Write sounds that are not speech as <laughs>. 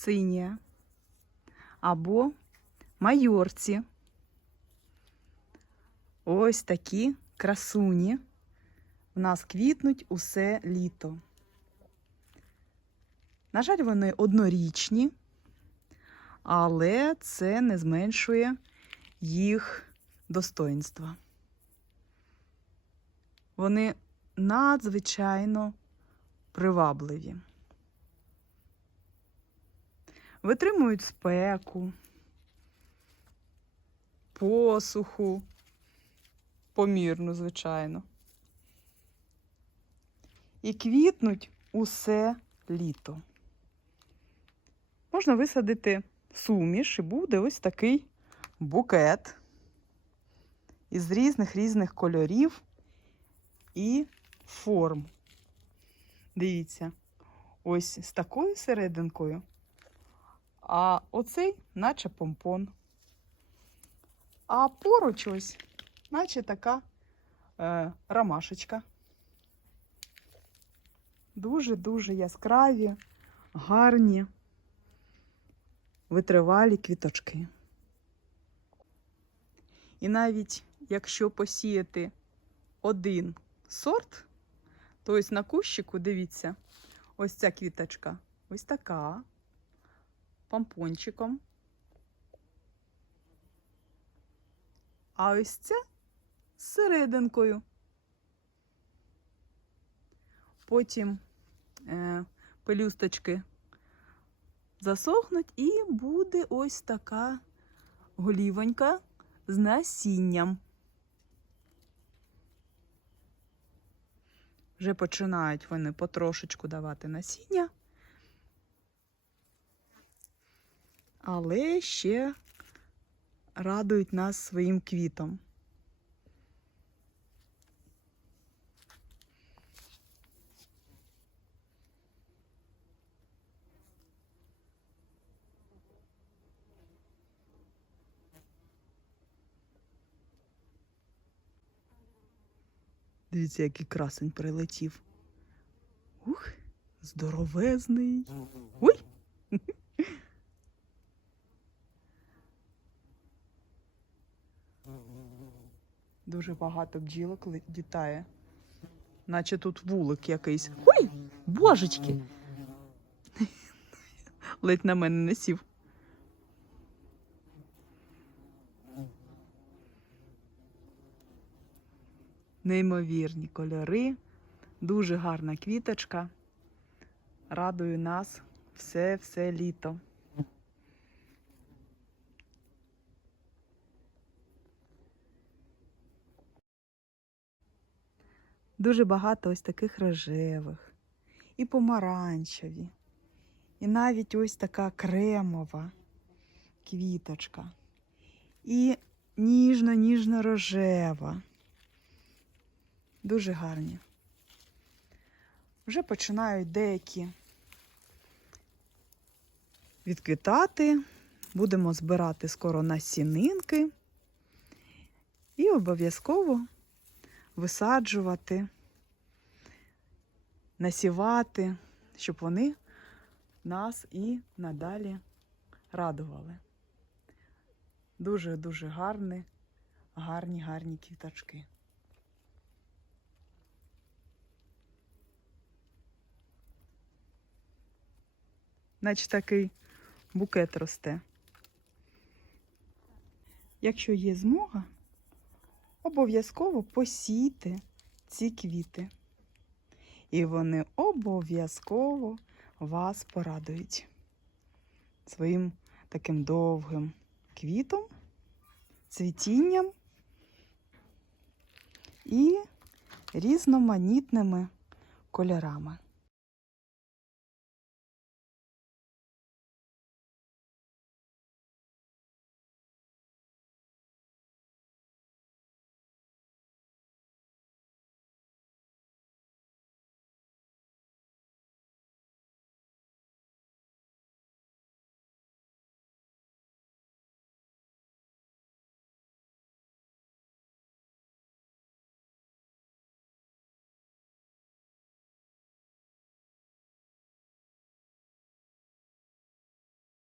гліцинія або майорці. Ось такі красуні в нас квітнуть усе літо. На жаль, вони однорічні, але це не зменшує їх достоинства. Вони надзвичайно привабливі. Витримують спеку, посуху, помірну, звичайно. І квітнуть усе літо. Можна висадити суміш, і буде ось такий букет із різних різних кольорів і форм. Дивіться, ось з такою серединкою, а оцей, наче помпон. А поруч ось, наче така е, ромашечка. Дуже-дуже яскраві, гарні, витривалі квіточки. І навіть якщо посіяти один сорт, то ось на кущику, дивіться, ось ця квіточка, ось така, помпончиком. А ось ця з серединкою. Потім е, пелюсточки засохнуть і буде ось така голівонька з насінням. Вже починають вони потрошечку давати насіння, але ще радують нас своїм квітом. Дивіться, який красень прилетів. Ух, здоровезний. Ой! Дуже багато бджілок літає. Наче тут вулик якийсь. Ой! Божечки! <laughs> Ледь на мене не сів. Неймовірні кольори, дуже гарна квіточка. Радує нас все-все літо. Дуже багато ось таких рожевих, і помаранчеві, і навіть ось така кремова квіточка, і ніжно-ніжно-рожева. Дуже гарні. Вже починають деякі відквітати. Будемо збирати скоро насінинки і обов'язково висаджувати, насівати, щоб вони нас і надалі радували. Дуже-дуже гарні, гарні, гарні квіточки. наче такий букет росте. Якщо є змога, обов'язково посійте ці квіти. І вони обов'язково вас порадують своїм таким довгим квітом, цвітінням і різноманітними кольорами.